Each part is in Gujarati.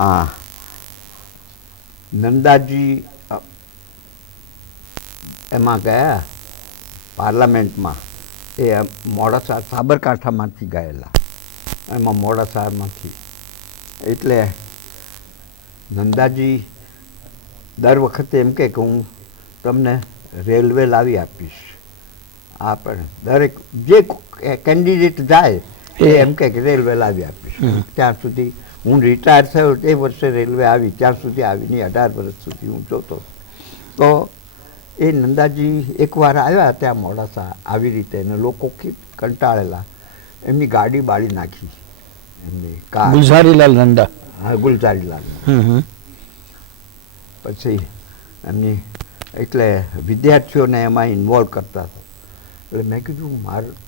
હા, નંદાજી એમાં ગયા પાર્લામેન્ટમાં. એ મોડાસા સાબરકાંઠામાંથી ગયેલા, એમાં મોડાસામાંથી. એટલે નંદાજી દર વખતે એમ કે હું તમને રેલવે લાવી આપીશ. આપણે દરેક જે કેન્ડિડેટ જાય એ એમ કે રેલવે લાવી આપીશ. ત્યાં સુધી હું રિટાયર થયો એ વર્ષે રેલવે આવી, ત્યાં સુધી આવી નહીં. 18 વર્ષ સુધી હું જોતો. તો એ નંદાજી એકવાર આવ્યા ત્યાં મોડાસા આવી રીતે, અને લોકો કંટાળેલા, એમની ગાડી બાળી નાખી, એમની કાર. ગુલઝારીલાલ નંદા. હા, ગુલઝારીલાલ. પછી એમની એટલે વિદ્યાર્થીઓને એમાં ઇન્વોલ્વ કરતા હતા. એટલે મેં કીધું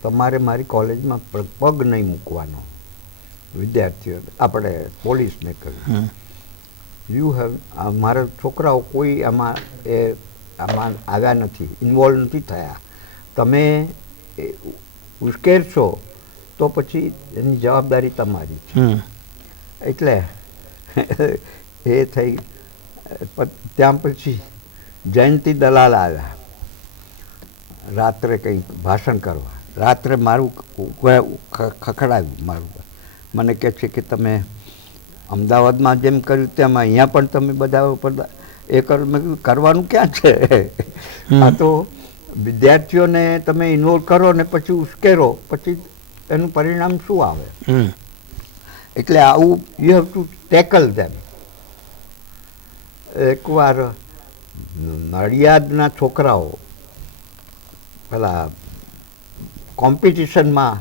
તમારે મારી કોલેજમાં પગ નહીં મૂકવાનો. વિદ્યાર્થીઓ આપણે પોલીસને કહ્યું, યુ હેવ, મારા છોકરાઓ કોઈ આમાં આવ્યા નથી, ઇન્વોલ્વ નથી થયા. તમે ઉશ્કેરશો તો પછી એની જવાબદારી તમારી છે. એટલે એ થઈ. ત્યાં પછી જયંતિ દલાલ આવ્યા રાત્રે કંઈ ભાષણ કરવા. રાત્રે મારું ખખડાવ્યું મારું. મને કહે છે કે તમે અમદાવાદમાં જેમ કર્યું તેમ અહીંયા પણ તમે બધા એ કરો. મેં કીધું કરવાનું ક્યાં છે? આ તો વિદ્યાર્થીઓને તમે ઇન્વોલ્વ કરો ને પછી ઉશ્કેરો, પછી એનું પરિણામ શું આવે? એટલે આવું યુ હેવ ટુ ટેકલ ધેમ. એકવાર નડિયાદના છોકરાઓ પેલા કોમ્પિટિશનમાં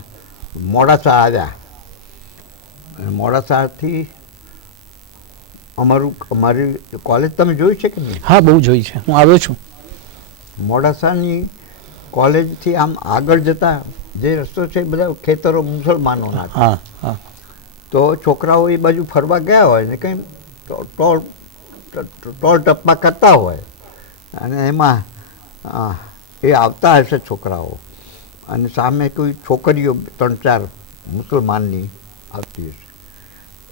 મોડાસા આવ્યા. મોડાસાથી અમારી કોલેજ તમે જોઈ છે કે નહીં? હા, બહુ જોઈ છે, હું આવ્યો છું. મોડાસાની કોલેજથી આમ આગળ જતા જે રસ્તો છે બધા ખેતરો મુસલમાનોના છે. તો છોકરાઓ એ બાજુ ફરવા ગયા હોય ને કંઈ ટોળ ટપ્પા કરતા હોય, અને એમાં એ આવતા હશે છોકરાઓ, અને સામે કોઈ છોકરીઓ 3-4 મુસલમાનની આવતી હશે.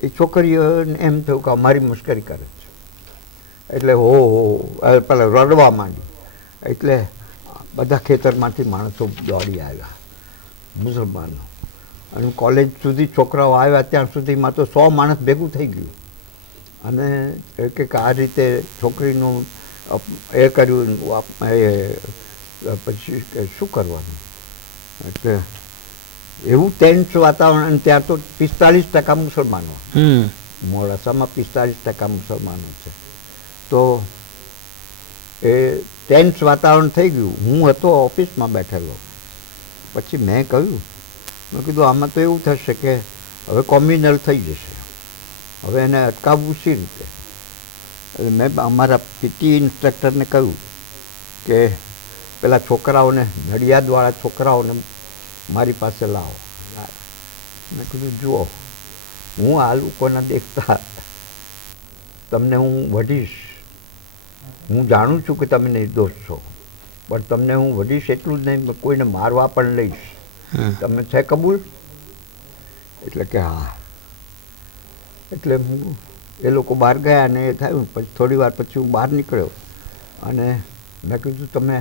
એ છોકરીઓને એમ થયું કે અમારી મશ્કરી કરે છે. એટલે પેલા રડવા માંડી. એટલે બધા ખેતરમાંથી માણસો દોડી આવ્યા મુસલમાનો, અને કોલેજ સુધી છોકરાઓ આવ્યા ત્યાં સુધીમાં તો 100 માણસ ભેગું થઈ ગયું. અને કે આ રીતે છોકરીનું એ કર્યું, પછી શું કરવાનું? એટલે એવું ટેન્સ વાતાવરણ. અને ત્યાં તો 45% મુસલમાનો, મોડાસામાં 45% મુસલમાનો છે. તો એ ટેન્સ વાતાવરણ થઈ ગયું. હું હતો ઓફિસમાં બેઠેલો. પછી મેં કહ્યું, મેં કીધું આમાં તો એવું થશે કે હવે કોમ્યુનલ થઈ જશે, હવે એને અટકાવવું શી રીતે? એટલે મેં અમારા પીટી ઇન્સ્ટ્રક્ટરને કહ્યું કે પેલા છોકરાઓને, નડિયાદવાળા છોકરાઓને મારી પાસે લાવો. મેં કીધું જુઓ, હું આ લોકોના દેખતા તમને હું વઢીશ. હું જાણું છું કે તમે નિર્દોષ છો, પણ તમને હું વઢીશ એટલું જ નહીં, કોઈને મારવા પણ લઈશ. તમને છે કબૂલ? એટલે કે હા. એટલે હું એ લોકો બહાર ગયા અને એ થયું. પછી થોડી વાર પછી હું બહાર નીકળ્યો અને મેં કીધું તમે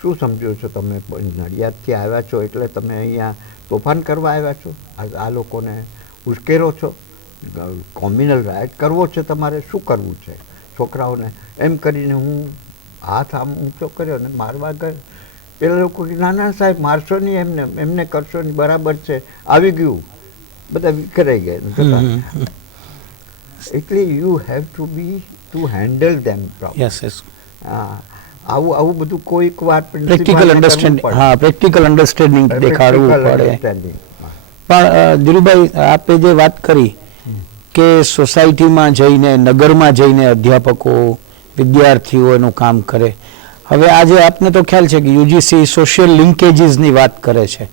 શું સમજો છો? તમે નડિયાદથી આવ્યા છો એટલે તમે અહીંયા તોફાન કરવા આવ્યા છો? આ લોકોને ઉશ્કેરો છો? કોમ્યુનલ રાઇટ કરવો છે તમારે? શું કરવું છે છોકરાઓને? એમ કરીને હું હાથ આમ ઊંચો કર્યો ને મારવા ગયો. પેલા લોકો કે ના ના સાહેબ મારશો નહીં, એમને કરશો નહીં, બરાબર છે, આવી ગયું. બધા વિખરાઈ ગયા. એટલે you have to handle them properly. આવું બધું કોઈક વાર પ્રેક્ટિકલ અન્ડરસ્ટેન્ડિંગ દેખાડવું પડે. પણ ધીરુભાઈ, આપે જે વાત કરી કે સોસાયટીમાં જઈને, નગરમાં જઈને અધ્યાપકો વિદ્યાર્થીઓ એનું કામ કરે. હવે આજે આપને તો ખ્યાલ છે કે યુજીસી સોશિયલ લિંકેજીસની વાત કરે છે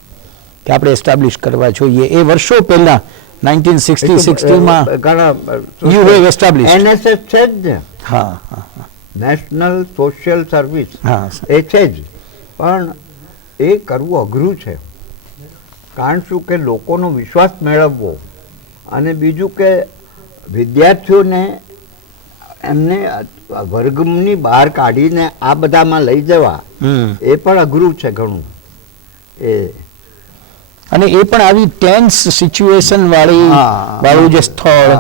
કે આપણે એસ્ટાબ્લિશ કરવા જોઈએ. એ વર્ષો પહેલા 1960-માં યુ હેવ એસ્ટાબ્લિશ. NSS છે જ ને. હા, નેશનલ સોશિયલ સર્વિસ એ છે જ, પણ એ કરવું અઘરું છે. કારણ શું કે લોકોનો વિશ્વાસ મેળવવો, અને બીજું કે વિદ્યાર્થીઓને એમને વર્ગની બહાર કાઢીને આ બધામાં લઈ જવા એ પણ અઘરું છે ઘણું. અને એ પણ આવી ટેન્સ સિચ્યુએશન વાળું જે સ્થળ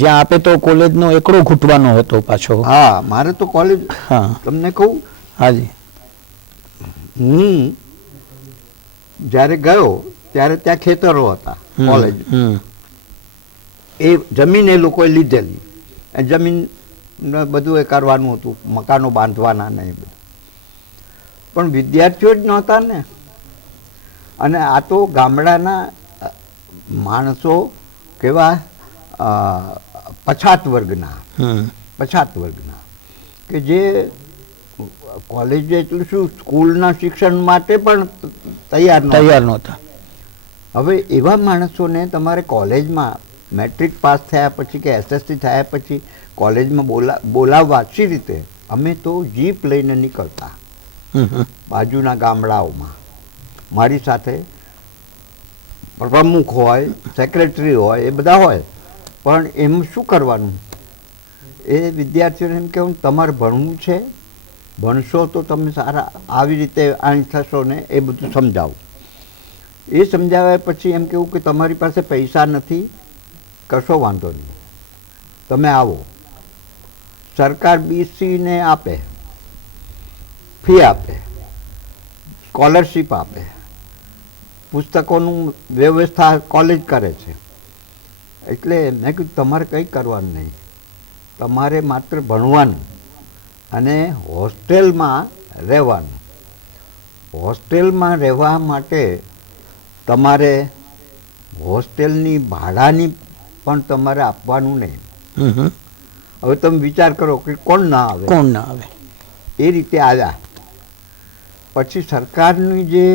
જ્યાં આપે તો કોલેજનો એકડો ઘૂંટવાનો હતો પાછો. હા, મારે તો કોલેજ તમને કહું. હાજી. હું જ્યારે ગયો ત્યારે ત્યાં ખેતરો હતા કોલેજ. એ જમીન એ લોકોએ લીધેલી, એ જમીન બધું એ કરવાનું હતું, મકાનો બાંધવાના ને એ બધું, પણ વિદ્યાર્થીઓ જ નહોતા ને. અને આ તો ગામડાના માણસો કેવા પછાત વર્ગના કે જે કોલેજ એટલું શું સ્કૂલના શિક્ષણ માટે પણ તૈયાર નહોતા. હવે એવા માણસોને તમારે કોલેજમાં મેટ્રિક પાસ થયા પછી કે SSC થયા પછી કોલેજમાં બોલાવવા શી રીતે? અમે તો જીપ લઈને નીકળતા બાજુના ગામડાઓમાં. મારી સાથે પ્રમુખ હોય, સેક્રેટરી હોય, એ બધા હોય, પણ એમ શું કરવાનું? એ વિદ્યાર્થીઓને એમ કહેવું તમારે ભણવું છે, ભણશો તો તમે સારા આવી રીતે અહીં થશો ને, એ બધું સમજાવું. એ સમજાવ્યા પછી એમ કહેવું કે તમારી પાસે પૈસા નથી, કશો વાંધો નહીં, તમે આવો. સરકાર BC ને આપે, ફી આપે, સ્કોલરશીપ આપે, પુસ્તકોનું વ્યવસ્થા કોલેજ કરે છે. એટલે મેં કીધું તમારે કંઈ કરવાનું નહીં, તમારે માત્ર ભણવાનું અને હોસ્ટેલમાં રહેવાનું. હોસ્ટેલમાં રહેવા માટે તમારે હોસ્ટેલની ભાડાની પણ તમારે આપવાનું નહીં. હવે તમે વિચાર કરો કે કોણ ના આવે. એ રીતે આવ્યા. પછી સરકારની જે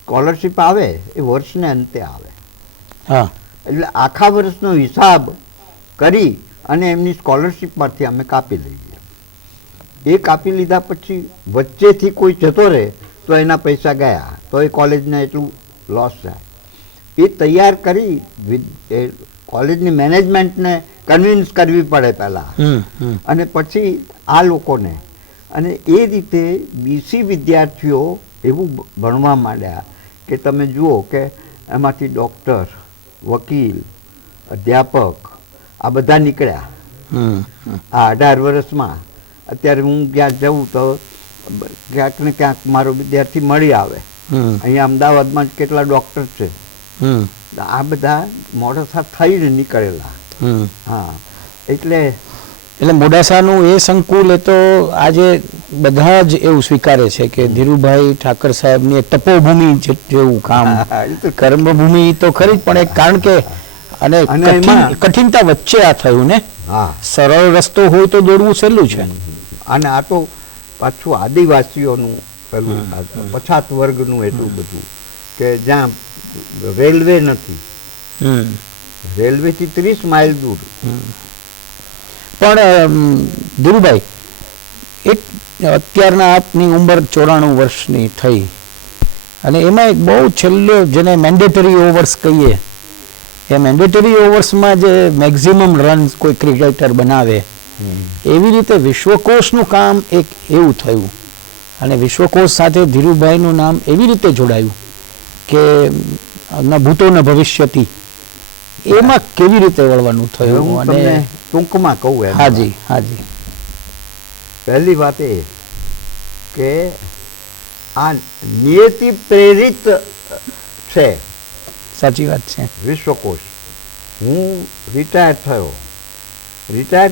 સ્કોલરશીપ આવે એ વર્ષને અંતે આવે. એટલે આખા વર્ષનો હિસાબ કરી અને એમની સ્કોલરશીપમાંથી અમે કાપી લઈએ. એ કાપી લીધા પછી વચ્ચેથી કોઈ જતો રહે તો એના પૈસા ગયા, તો એ કોલેજને એટલું લોસ થાય. એ તૈયાર કરી કોલેજની મેનેજમેન્ટને કન્વિન્સ કરવી પડે પહેલાં, અને પછી આ લોકોને. અને એ રીતે BC વિદ્યાર્થીઓ એવું ભણવા માંડ્યા કે તમે જુઓ કે એમાંથી ડૉક્ટર, વકીલ, અધ્યાપક આ બધા નીકળ્યા આ 18 વર્ષમાં. અત્યારે હું ક્યાંક જઉં તો ક્યાંક ને ક્યાંક મારો વિદ્યાર્થી મળી આવે. અહીંયા અમદાવાદમાં જ કેટલા ડૉક્ટર છે. આ બધા મોડાસા થઈને નીકળેલા. હા, એટલે મોડાસાનું એ સંકુલ એ તો આજે બધા જ એવું સ્વીકારે છે કે ધીરુભાઈ ઠાકર સાહેબની તપોભૂમિ જેવું કામ, કર્મભૂમિ તો ખરી જ, પણ એક કારણ કે અને કઠિનતા વચ્ચે આ થયું ને. સરળ રસ્તો હોય તો દોડવું સહેલું છે. અને આ તો પાછું આદિવાસીઓનું પેલું પછાત વર્ગનું એટલું બધું કે જ્યાં રેલવે નથી, રેલવેથી 30 માઇલ દૂર. પણ ધીરુભાઈ, એક અત્યારના આપની ઉંમર 94 વર્ષની થઈ, અને એમાં એક બહુ છેલ્લો જેને મેન્ડેટરી ઓવર્સ કહીએ, એ મેન્ડેટરી ઓવર્સમાં જે મેક્ઝિમમ રન કોઈ ક્રિકેટર બનાવે, એવી રીતે વિશ્વકોશનું કામ એક એવું થયું. અને વિશ્વકોશ સાથે ધીરુભાઈનું નામ એવી રીતે જોડાયું કે ન ભૂતો ન ભવિષ્યથી. એમાં કેવી રીતે વળવાનું થયું? અને ટૂંકમાં કહું એમ. હાજી. પહેલી વાત એ કે આ નિયતિ પ્રેરિત છે. સાચી વાત છે. વિશ્વકોશ. હું રિટાયર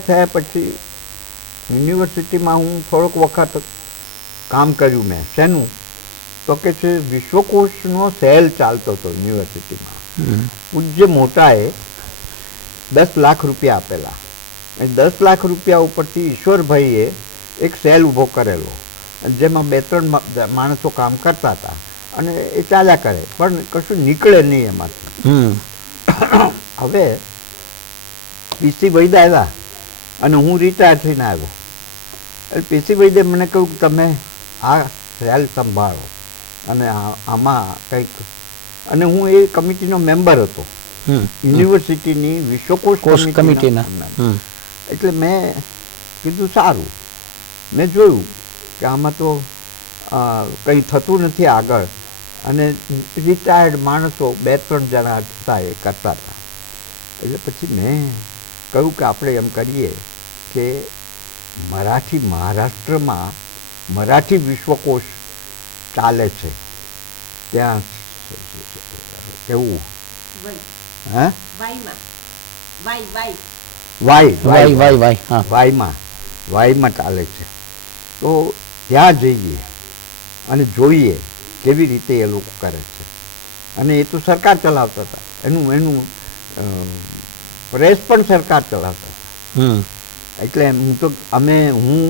થયા પછી યુનિવર્સિટીમાં હું થોડોક વખત કામ કર્યું મેં. શેનું? તો કે છે વિશ્વકોશનો સેલ ચાલતો હતો યુનિવર્સિટીમાં. પૂજ્ય મોટાએ 10 લાખ રૂપિયા આપેલા. એ 10 લાખ રૂપિયા ઉપરથી ઈશ્વરભાઈએ એક સેલ ઊભો કરેલો, જેમાં 2-3 માણસો કામ કરતા હતા, અને એ ચાલ્યા કરે, પણ કશું નીકળે નહીં એમાંથી. હવે PC વૈદ આવ્યા અને હું રિટાયર થઈને આવ્યો. એટલે PC વૈદે મને કહ્યું કે તમે આ સેલ સંભાળો અને આમાં કંઈક. અને હું એ કમિટીનો મેમ્બર હતો. યુનિવર્સિટીની વિશ્વકોશ કમિટીના. એટલે મેં કીધું સારું. મેં જોયું કે આમાં તો કંઈ થતું નથી આગળ, અને રિટાયર્ડ માણસો 2-3 જણા હતા એ કરતા હતા. એટલે પછી મેં કહ્યું કે આપણે એમ કરીએ કે મહારાષ્ટ્રમાં મરાઠી વિશ્વકોશ ચાલે છે, ત્યાં કેવું વાયમાં ચાલે છે. તો ત્યાં જઈએ અને જોઈએ કેવી રીતે એ લોકો કરે છે. અને એ તો સરકાર ચલાવતા હતા, એનું પ્રેસ પણ સરકાર ચલાવતા હતા. એટલે હું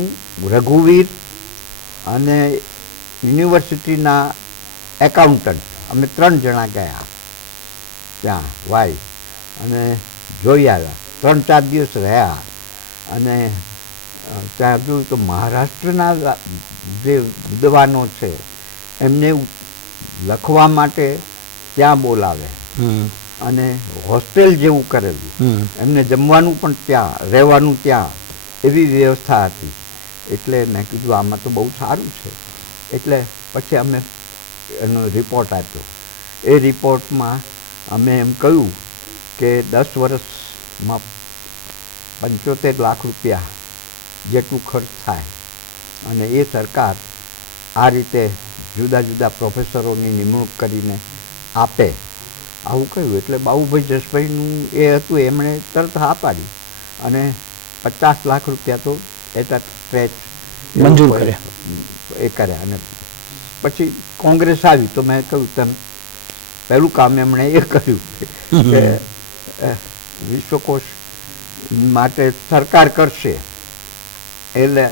રઘુવીર અને યુનિવર્સિટીના એકાઉન્ટન્ટ અમે 3 જણા ગયા ત્યાં વાય, અને જોઈ આવ્યા. 3-4 દિવસ રહ્યા, અને ત્યાં જોયું તો મહારાષ્ટ્રના જે વિદ્વાનો છે એમને લખવા માટે ત્યાં બોલાવે, અને હોસ્ટેલ જેવું કરેલું, એમને જમવાનું પણ ત્યાં, રહેવાનું ત્યાં, એવી વ્યવસ્થા હતી. એટલે મેં કીધું આમાં તો બહુ સારું છે. એટલે પછી અમે એનો રિપોર્ટ આપ્યો. એ રિપોર્ટમાં અમે એમ કહ્યું કે 10 વર્ષમાં 75 લાખ રૂપિયા જેટલું ખર્ચ થાય, અને એ સરકાર આ રીતે જુદા જુદા પ્રોફેસરોની નિમણૂક કરીને આપે, આવું કહ્યું. એટલે બાબુભાઈ જસભાઈનું એ હતું, એમણે તરત હા પાડી અને 50 લાખ રૂપિયા તો એટ સ્ટ્રેચ મંજૂર કર્યા. એ કર્યા. અને પછી કોંગ્રેસ આવી તો મેં કહ્યું તેમ પહેલું કામ એમણે એ કર્યું કે વિશ્વકોશ માટે સરકાર કરશે. એટલે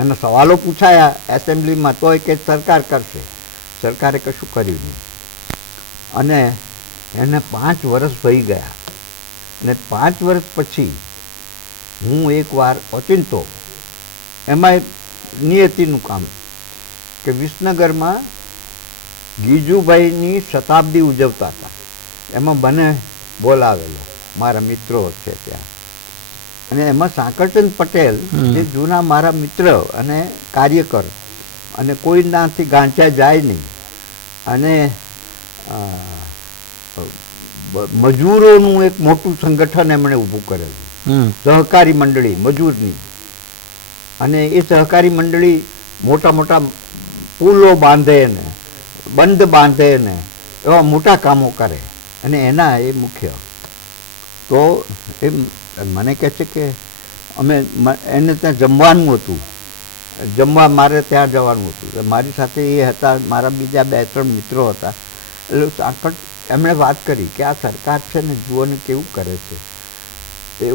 એના સવાલો પૂછાયા એસેમ્બલીમાં, તોય કે સરકાર કરશે. સરકારે કશું કર્યું નહીં. અને એને 5 વર્ષ થઈ ગયા. અને 5 વર્ષ પછી હું એકવાર ઓચિંતો, એમાં નિયતિનું કામ કે વિસનગરમાં ગીજુભાઈની શતાબ્દી ઉજવતા હતા, એમાં મને બોલાવેલો, મારા મિત્રો છે ત્યાં. અને એમાં સાંકળચંદ પટેલ જે જૂના મારા મિત્ર અને કાર્યકર, અને કોઈનાથી ગાંઠ્યા જાય નહીં, અને મજૂરોનું એક મોટું સંગઠન એમણે ઊભું કરેલું, સહકારી મંડળી મજૂરની. અને એ સહકારી મંડળી મોટા મોટા પુલો બાંધે ને બંધ બાંધે ને એવા મોટા કામો કરે, અને એના એ મુખ્ય. તો એ મને કહે છે કે એને ત્યાં જમવાનું હતું, જમવા મારે ત્યાં જવાનું હતું. મારી સાથે એ હતા, મારા બીજા 2-3 મિત્રો હતા. એટલે એમણે વાત કરી કે આ સરકાર છે ને, જુઓ ને કેવું કરે છે. એ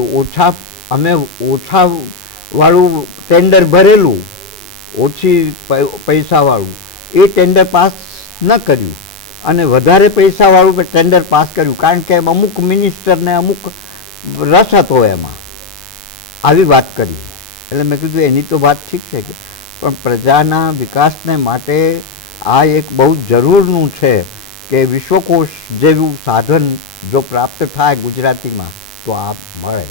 અમે ઓછાવાળું ટેન્ડર ભરેલું, ઓછી પૈસાવાળું, એ ટેન્ડર પાસ ન કર્યું, અને વધારે પૈસાવાળું ટેન્ડર પાસ કર્યું, કારણ કે અમુક મિનિસ્ટરને અમુક રસ હતો એમાં. આવી વાત કરી. એટલે મેં કીધું એની તો વાત ઠીક છે, પણ પ્રજાના વિકાસને માટે આ એક બહુ જરૂરનું છે કે વિશ્વકોશ જેવું સાધન જો પ્રાપ્ત થાય ગુજરાતીમાં તો આ મળે.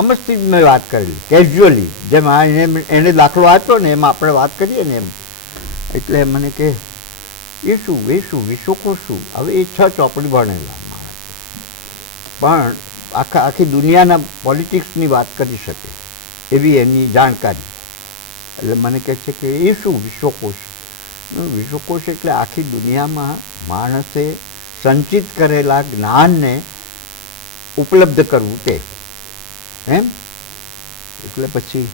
અમસ્તી જ મેં વાત કરેલી કેઝ્યુઅલી, જેમ એને દાખલો આપ્યો ને એમ આપણે વાત કરીએ ને એમ. એટલે મને કે એ શું વિશ્વકોશ શું? હવે એ 6 ચોપડી ભણેલા માણસ, પણ આખી દુનિયાના પોલિટિક્સની વાત કરી શકે એવી એની જાણકારી. એટલે મને કહે છે કે એ શું વિશ્વકોશ? વિશ્વકોશ એટલે આખી દુનિયામાં માણસે સંચિત કરેલા જ્ઞાનને ઉપલબ્ધ કરવું તે, એમ. એટલે પછી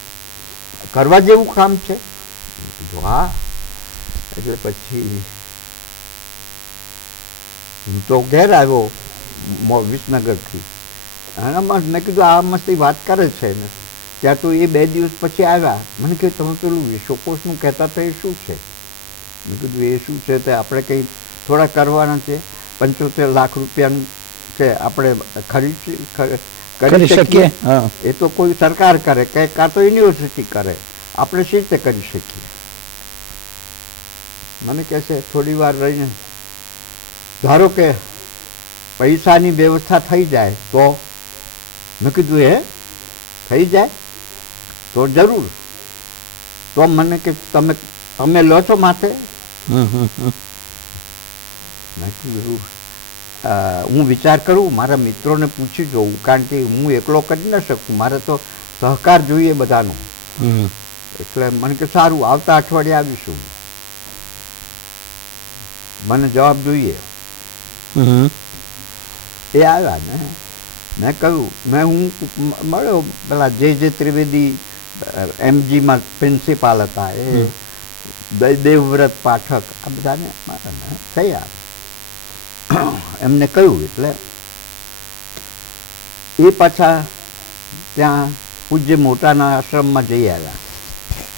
કરવા જેવું કામ છે. હા. એટલે પછી હું તો ઘેર આવ્યો વિસનગરથી, અને મેં કીધું આ મસ્તી વાત કરે છે ને. ત્યાં તો એ 2 દિવસ પછી આવ્યા. મને કહ્યું તમે પેલું વિશ્વકોશનું કહેતા હતા એ શું છે? મેં કીધું એ શું છે તે આપણે કંઈ થોડા કરવાના છે, 75 લાખ રૂપિયાનું છે, આપણે કરી શકીએ. એ તો કોઈ સરકાર કરે કે કાં તો યુનિવર્સિટી કરે, આપણે શી રીતે કરી શકીએ? મને કહે છે થોડી વાર રહીને, ધારો કે પૈસાની વ્યવસ્થા થઈ જાય તો મેં કીધું હે થઈ જાય તો જરૂર, તો મને કે તમે લો છો માથે? મેં કીધું હું વિચાર કરું, મારા મિત્રોને પૂછી જોઉં, કારણ કે હું એકલો કરી ન શકું, મારે તો સહકાર જોઈએ બધાનો. એટલે મને કે સારું, આવતા અઠવાડિયે આવીશું. મને જવાબ જોઈએ. એ આવ્યા ને મેં કહ્યું, હું મળ્યો પેલા જે ત્રિવેદી એમજીમાં પ્રિન્સિપાલ હતા, એ દેવવ્રત પાઠક, આ બધાને થયા. એમને કહ્યું એટલે એ પાછા ત્યાં પૂજ્ય મોટાના આશ્રમમાં જઈ આવ્યા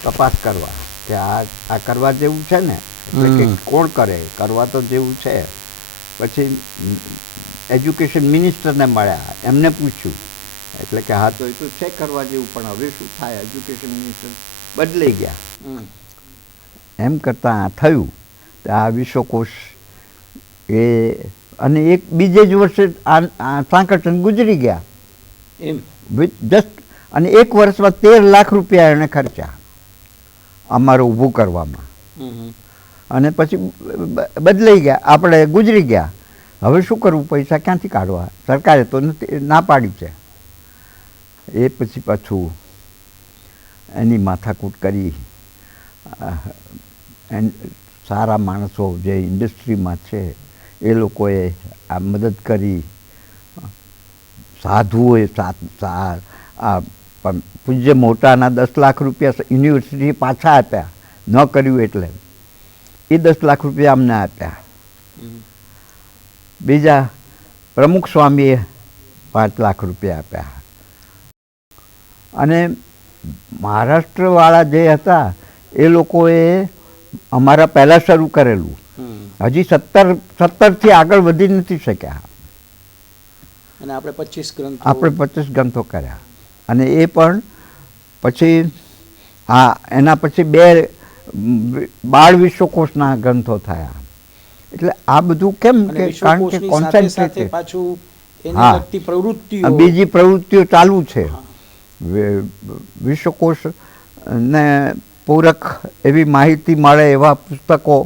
તપાસ કરવા કે આ કરવા જેવું છે ને, એટલે કે કોણ કરે, કરવા તો જેવું છે. પછી એજ્યુકેશન મિનિસ્ટરને મળ્યા, એમને પૂછ્યું, એટલે કે હા તો એ તો છે કરવા જેવું, પણ હવે શું થાય, એજ્યુકેશન મિનિસ્ટર બદલાઈ ગયા. એમ કરતાં થયું આ વિશ્વકોશ એ, અને એક બીજે જ વર્ષે સાંકળચંદ ગુજરી ગયા એમ જસ્ટ, અને 1 વર્ષમાં 13 લાખ રૂપિયા એણે ખર્ચા અમારે ઊભું કરવામાં. અને પછી બદલાઈ ગયા, આપણે ગુજરી ગયા. હવે શું કરવું, પૈસા ક્યાંથી કાઢવા? સરકારે તો ના પાડી છે. એ પછી પાછું એની માથાકૂટ કરી. સારા માણસો જે ઇન્ડસ્ટ્રીમાં છે એ લોકોએ આ મદદ કરી, સાધુઓએ પૂજ્ય મોટાના 10 લાખ રૂપિયા યુનિવર્સિટી પાછા આપ્યા, ન કર્યું એટલે એ 10 લાખ રૂપિયા અમને આપ્યા. બીજા પ્રમુખ સ્વામીએ 5 લાખ રૂપિયા આપ્યા. અને મહારાષ્ટ્રવાળા જે હતા એ લોકોએ અમારા પહેલાં શરૂ કરેલું, હજી 17થી આગળ વધી નથી શક્યા. અને આપણે 25 ગ્રંથો કર્યા. અને એ પણ પછી એના પછી 2 બાળ વિશ્વકોશના ગ્રંથો થયા. એટલે આ બધું કેમ કે કારણ કે કોન્સન્ટ્રેટેડ, બીજી પ્રવૃત્તિઓ ચાલુ છે. વિશ્વકોશ ને પૂરક એવી માહિતી મળે એવા પુસ્તકો,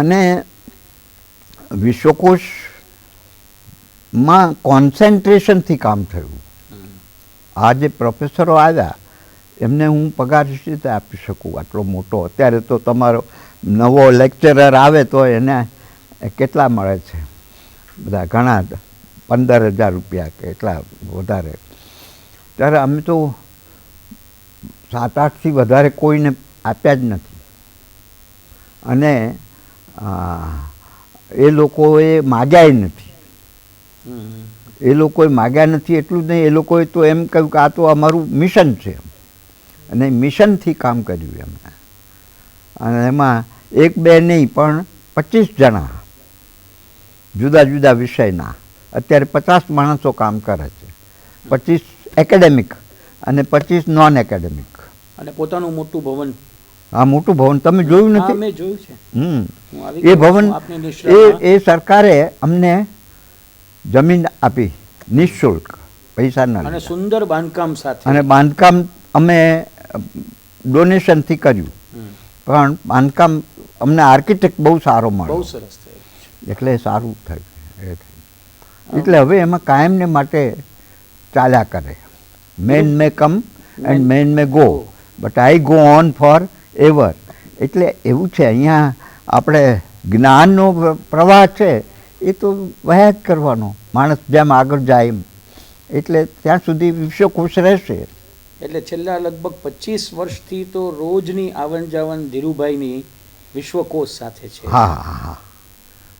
અને વિશ્વકોશમાં કોન્સન્ટ્રેશનથી કામ થયું. આ જે પ્રોફેસરો આવ્યા એમને હું પગાર રીતે આપી શકું આટલો મોટો? અત્યારે તો તમારો નવો લેક્ચરર આવે તો એને કેટલા મળે છે? બધા ઘણા 15,000 રૂપિયા કે એટલા વધારે. ત્યારે અમે તો 7-8થી વધારે કોઈને આપ્યા જ નથી. અને એ લોકોએ માગ્યા નથી. એટલું જ નહીં, એ લોકોએ તો એમ કહ્યું કે આ તો અમારું મિશન છે, અને મિશનથી કામ કર્યું એમને. અને એમાં 1-2 નહીં પણ 25 જણા જુદા જુદા વિષયના, અત્યારે 50 માણસો કામ કરે છે. 25 એકેડેમિક અને 25 નોન એકેડેમિક. અને પોતાનું મોટું ભવન. હા, મોટું ભવન તમે જોયું નથી? મેં જોયું છે. એ ભવન એ સરકારે અમને જમીન આપી નિઃશુલ્ક, પૈસા ના. અને સુંદર બાંધકામ સાથે. અને બાંધકામ અમે ડોનેશનથી કર્યું, પણ બાંધકામ અમને આર્કિટેક્ટ બહુ સારો મળ્યો. બહુ સરસ થયું, એટલે સારું થયું. એટલે હવે એમાં કાયમને માટે ચાલ્યા કરે. Man may come and man may go, but I go on for ever. એટલે એવું છે, અહીંયા આપણે જ્ઞાનનો પ્રવાહ છે એ તો વહ્યા જ કરવાનો, માણસ જેમ આગળ જાય એમ. એટલે ત્યાં સુધી વિશ્વકોશ રહેશે. એટલે છેલ્લા લગભગ 25 વર્ષથી તો રોજની આવન જાવન ધીરુભાઈની વિશ્વકોશ સાથે છે. હા,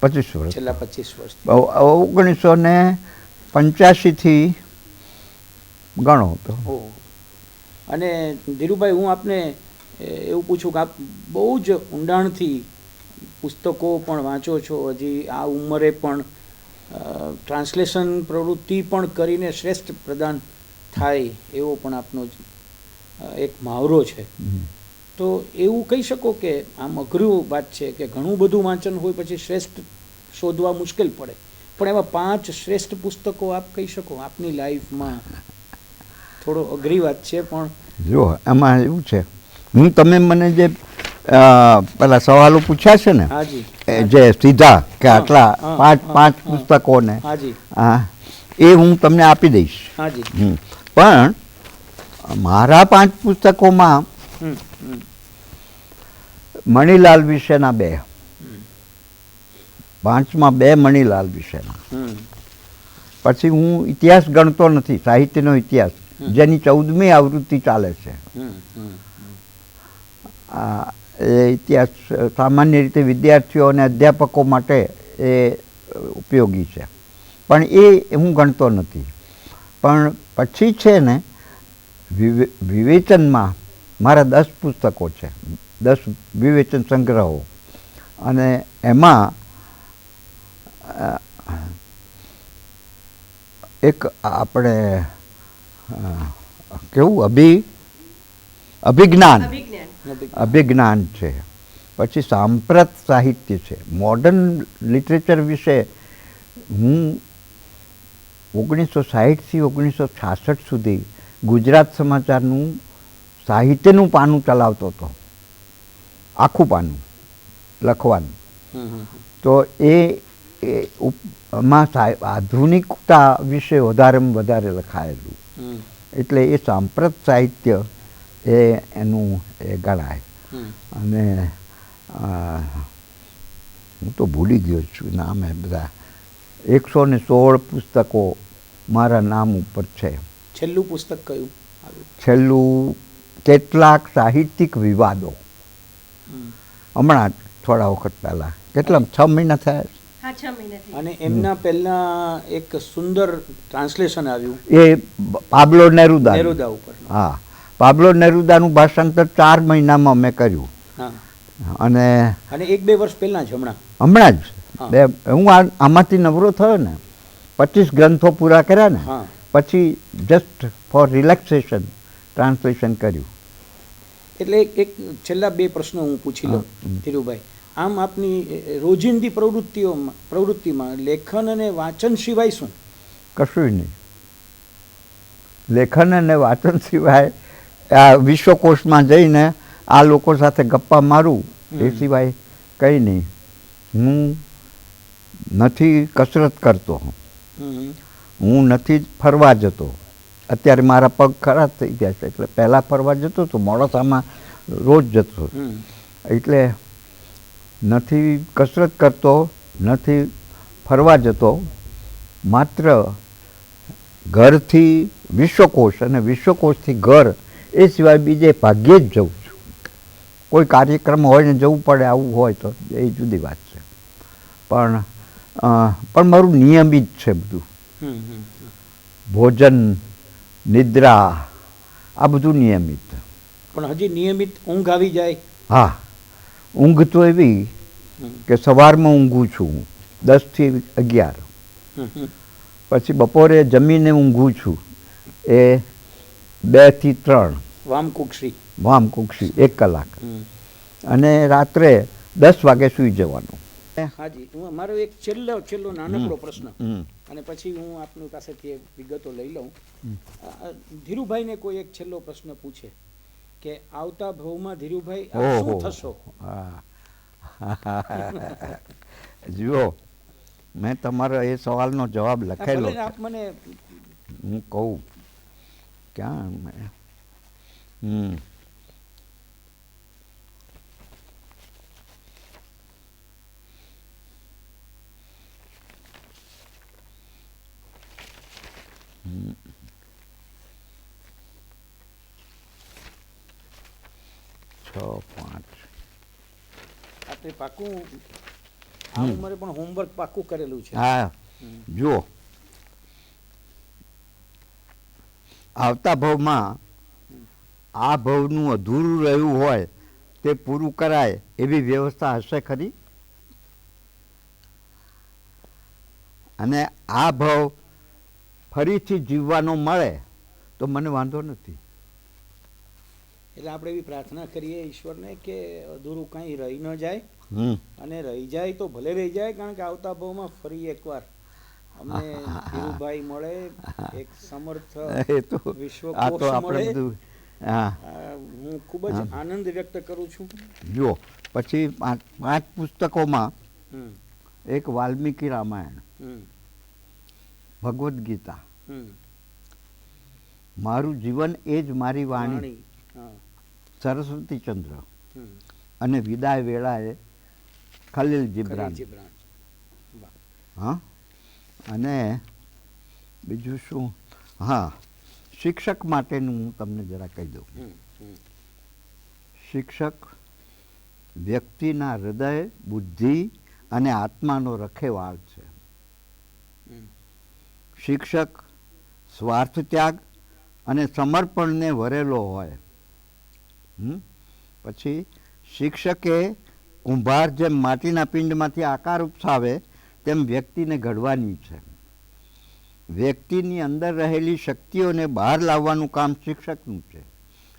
25 વર્ષ. છેલ્લા 25 વર્ષ. 1985થી ગણો તો. અને ધીરુભાઈ, હું આપને એવું પૂછું કે આપ બહુ જ ઊંડાણથી પુસ્તકો પણ વાંચો છો, હજી આ ઉંમરે પણ ટ્રાન્સલેશન પ્રવૃત્તિ પણ કરીને શ્રેષ્ઠ પ્રદાન થાય એવો પણ આપનો એક મહાવરો છે. તો એવું કહી શકો કે આમ અઘરું વાત છે કે ઘણું બધું વાંચન હોય પછી શ્રેષ્ઠ શોધવા મુશ્કેલ પડે, પણ એવા 5 શ્રેષ્ઠ પુસ્તકો આપ કહી શકો આપની લાઈફમાં? થોડો અઘરી વાત છે, પણ જો એમાં એવું છે, તમે મને જે પેલા સવાલો પૂછ્યા છે ને, જે સીધા કે આટલા પાંચ પુસ્તકોને, હા, એ હું તમને આપી દઈશ. પણ મારા 5 પુસ્તકોમાં મણિલાલ વિશેના 2, 5માં 2 મણિલાલ વિશેના. પછી હું ઇતિહાસ ગણતો નથી, સાહિત્યનો ઇતિહાસ, જેની 14મી આવૃત્તિ ચાલે છે. એ ઇતિહાસ સામાન્ય રીતે વિદ્યાર્થીઓ અને અધ્યાપકો માટે એ ઉપયોગી છે, પણ એ હું ગણતો નથી. પણ પછી છે ને વિવેચનમાં મારા 10 પુસ્તકો છે, 10 વિવેચન સંગ્રહો, અને એમાં એક આપણે કેવું અભિજ્ઞાન છે, પછી સાંપ્રત સાહિત્ય છે, મોડર્ન લિટરેચર વિશે હું 1960થી 1966 સુધી ગુજરાત સમાચારનું સાહિત્યનું પાનું ચલાવતો હતો, આખું પાનું લખવાનું. તો એમાં આધુનિકતા વિશે વધારેમાં વધારે લખાયેલું, એટલે એ સાંપ્રત સાહિત્ય એનું એ ગણાય. અને હું તો ભૂલી ગયો છું નામ, એ બધા 116 પુસ્તકો મારા નામ ઉપર છે. છેલ્લું પુસ્તક કયું? છેલ્લું કેટલાક સાહિત્યિક વિવાદો, હમણાં થોડા વખત પહેલા, કેટલા 6 મહિના થયા. અને એમના પહેલા એક સુંદર ટ્રાન્સલેશન આવ્યું, એ પાબ્લો નેરુદા ઉપર. હા, પાબ્લો નેરુદાનું ભાષાંતર 4 મહિનામાં મેં કર્યું. અને 1-2 વર્ષ પહેલા જ, હમણાં જ હું આમાંથી નવરો થયો ને, 25 ગ્રંથો પૂરા કર્યા ને, પછી જસ્ટ ફોર રિલેક્સેશન ટ્રાન્સલેશન કર્યું. એટલે એક છેલ્લા 2 પ્રશ્નો હું પૂછી લઉં ધીરુભાઈ. આમ આપની રોજિંદી પ્રવૃત્તિમાં લેખન અને વાંચન સિવાય શું? કશું નહીં. લેખન અને વાંચન સિવાય આ વિશ્વકોશમાં જઈને આ લોકો સાથે ગપ્પા મારું, એ સિવાય કંઈ નહીં. હું નથી કસરત કરતો, હું નથી ફરવા જતો. અત્યારે મારા પગ ખરાબ થઈ ગયા છે, એટલે પહેલાં ફરવા જતો હતો, મોડાસામાં રોજ જતો, એટલે નથી કસરત કરતો, નથી ફરવા જતો. માત્ર ઘરથી વિશ્વકોશ અને વિશ્વકોશથી ઘર, એ સિવાય બીજે ભાગ્યે જ જઉં છું. કોઈ કાર્યક્રમ હોય ને જવું પડે, આવું હોય તો એ જુદી વાત છે. પણ મારું નિયમિત છે બધું. ભોજન, નિદ્રા, આ બધું નિયમિત. પણ હજી નિયમિત ઊંઘ આવી જાય? હા, ઊંઘ તો એવી કે સવારમાં ઊંઘું છું 10 થી 11, પછી બપોરે જમીને ઊંઘું છું એ 2 થી 3, વામકુક્ષી 1 કલાક, અને રાત્રે 10 વાગે સૂઈ જવાનું. હાજી, મારો એક છેલ્લો નાનકડો પ્રશ્ન, અને પછી હું આપની પાસેથી વિગતો લઈ લઉં. ધીરુભાઈને કોઈ એક છેલ્લો પ્રશ્ન પૂછે કે આવતા ભવમાં ધીરુભાઈ શું થશો? જુઓ, મેં તમારો એ સવાલનો જવાબ લખેલો, આપ મને હું કહું ક્યાં આપણે પાકું આ ઉંમરે પણ હોમવર્ક પાકું કરેલું છે. હા, જુઓ, આવતા ભવમાં આ ભવનું અધૂરું રહ્યું હોય તે પૂરું કરાય એવી વ્યવસ્થા હશે ખરી? અને આ ભવ ફરીથી જીવવાનો મળે તો મને વાંધો નથી. એટલે આપણે એવી પ્રાર્થના કરીએ ઈશ્વરને કે અધૂરું કંઈ રહી ન જાય, અને રહી જાય તો ભલે રહી જાય, કારણ કે આવતા ભાવમાં ફરી એકવાર અમને ધીરુભાઈ મળે, એક સમર્થ વિશ્વકોશ મળે. હું ખૂબ જ આનંદ વ્યક્ત કરું છું. જો પછી 5 પુસ્તકોમાં એક વાલ્મીકી રામાયણ, ભગવદ્ ગીતા, મારું જીવન એ જ મારી વાણી, સરસ્વતી ચંદ્ર, અને વિદાય વેળાએ ખલીલ જીબ્રાન. હા, અને બીજું શું? હા, શિક્ષક માટેનું હું તમને જરા કહી દઉં. શિક્ષક વ્યક્તિના હૃદય, બુદ્ધિ અને આત્માનો રખેવાળ છે. શિક્ષક સ્વાર્થ ત્યાગ અને સમર્પણને વરેલો હોય. પછી શિક્ષકે કુંભાર જેમ માટીના પિંડમાંથી આકાર ઉપસાવે તેમ વ્યક્તિને ઘડવાની છે. વ્યક્તિની અંદર રહેલી શક્તિઓને બહાર લાવવાનું કામ શિક્ષકનું છે.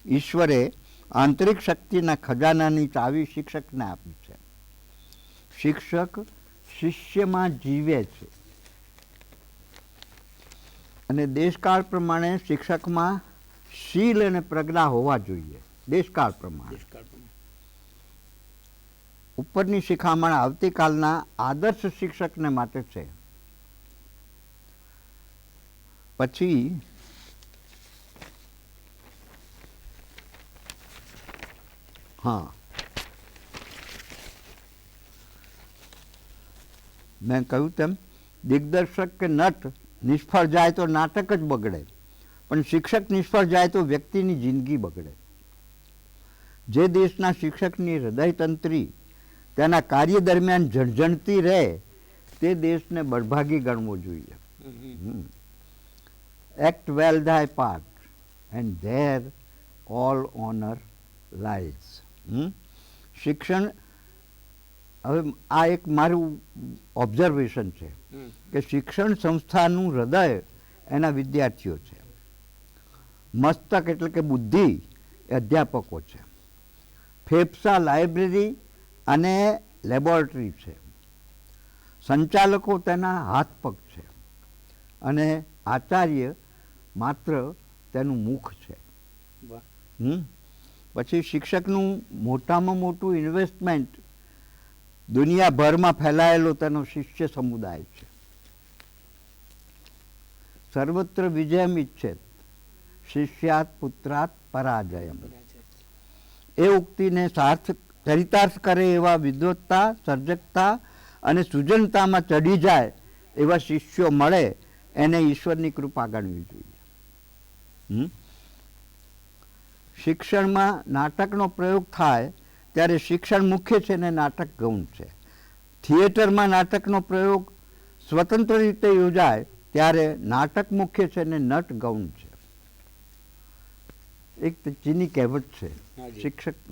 ઈશ્વરે આંતરિક શક્તિના ખજાનાની ચાવી શિક્ષકને આપી છે. શિક્ષક શિષ્યમાં જીવે છે, અને દેશકાળ પ્રમાણે શિક્ષકમાં શીલ અને પ્રજ્ઞા હોવા જોઈએ. દેશકાળ પ્રમાણે ઉપરની શિખામણ આવતીકાલના આદર્શ શિક્ષકને માટે છે. પછી હા, મેં કહ્યું તેમ દિગ્દર્શક કે નટ નિષ્ફળ જાય તો નાટક જ બગડે, પણ શિક્ષક નિષ્ફળ જાય તો વ્યક્તિની જિંદગી બગડે. જે દેશના શિક્ષકની હૃદયતંત્રી તેના કાર્ય દરમિયાન ઝણઝણતી રહે તે દેશને બળભાગી ગણવો જોઈએ. Act well thy part and there all honor lies. શિક્ષણ, હવે આ એક મારું ઓબ્ઝર્વેશન છે કે શિક્ષણ સંસ્થાનું હૃદય એના વિદ્યાર્થીઓ છે. મસ્તક એટલે કે બુદ્ધિ એ અધ્યાપકો છે. ફેફસા લાઇબ્રેરી અને લેબોરેટરી છે. સંચાલકો તેના હાથ પગ છે, અને આચાર્ય માત્ર તેનું મુખ છે. પછી શિક્ષકનું મોટામાં મોટું ઇન્વેસ્ટમેન્ટ દુનિયાભરમાં ફેલાયેલો તેનો શિષ્ય સમુદાય છે. સર્વત્ર વિજયમ ઇચ્છેત, શિષ્યાત પુત્રાત પરાજયમ. એ ઉક્તિને ચરિતાર્થ કરે એવા વિદ્વત્તા, સર્જકતા અને સૃજનતામાં ચઢી જાય એવા શિષ્યો મળે, એને ઈશ્વરની કૃપા ગણવી જોઈએ. શિક્ષણમાં નાટકનો પ્રયોગ થાય ત્યારે શિક્ષણ મુખ્ય છે ને નાટક ગૌણ છે. થિયેટરમાં નાટકનો પ્રયોગ સ્વતંત્ર રીતે યોજાય ત્યારે નાટક મુખ્ય છે ને નટ ગૌણ છે. એક ચીની કહેવત છે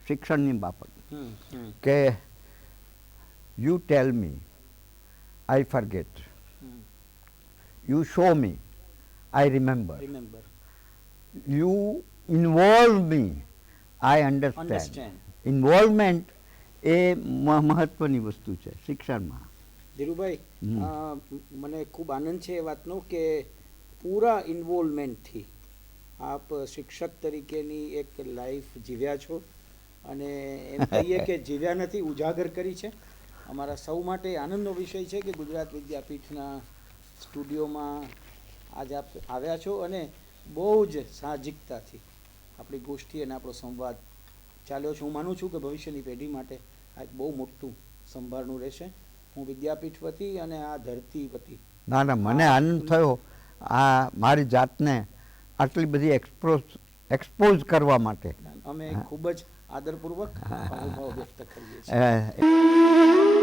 શિક્ષણની બાબત કે you tell me I forget, you show me I remember, you involve me I understand. Involvement એ મહત્વની વસ્તુ છે શિક્ષણમાં. ધીરુભાઈ, મને ખૂબ આનંદ છે એ વાતનો કે પૂરા ઇન્વોલ્વમેન્ટથી આપ શિક્ષક તરીકેની એક લાઈફ જીવ્યા છો, અને એમ કહીએ કે જીવ્યા નથી, ઉજાગર કરી છે. અમારા સૌ માટે આનંદનો વિષય છે કે ગુજરાત વિદ્યાપીઠના સ્ટુડિયોમાં આજે આપ આવ્યા છો, અને બહુ જ સાહજિકતાથી આપણી ગોષ્ઠી અને આપણો સંવાદ ચાલ્યો છે. હું માનું છું કે ભવિષ્યની પેઢી માટે આ એક બહુ મોટું સંભાળનું રહેશે. હું વિદ્યાપીઠ વતી અને આ ધરતી વતી ના મને આનંદ થયો આ મારી જાતને આટલી બધી એક્સપોઝ કરવા માટે. અમે ખૂબ જ આદરપૂર્વક અનુભવ વ્યક્ત કરીએ છીએ.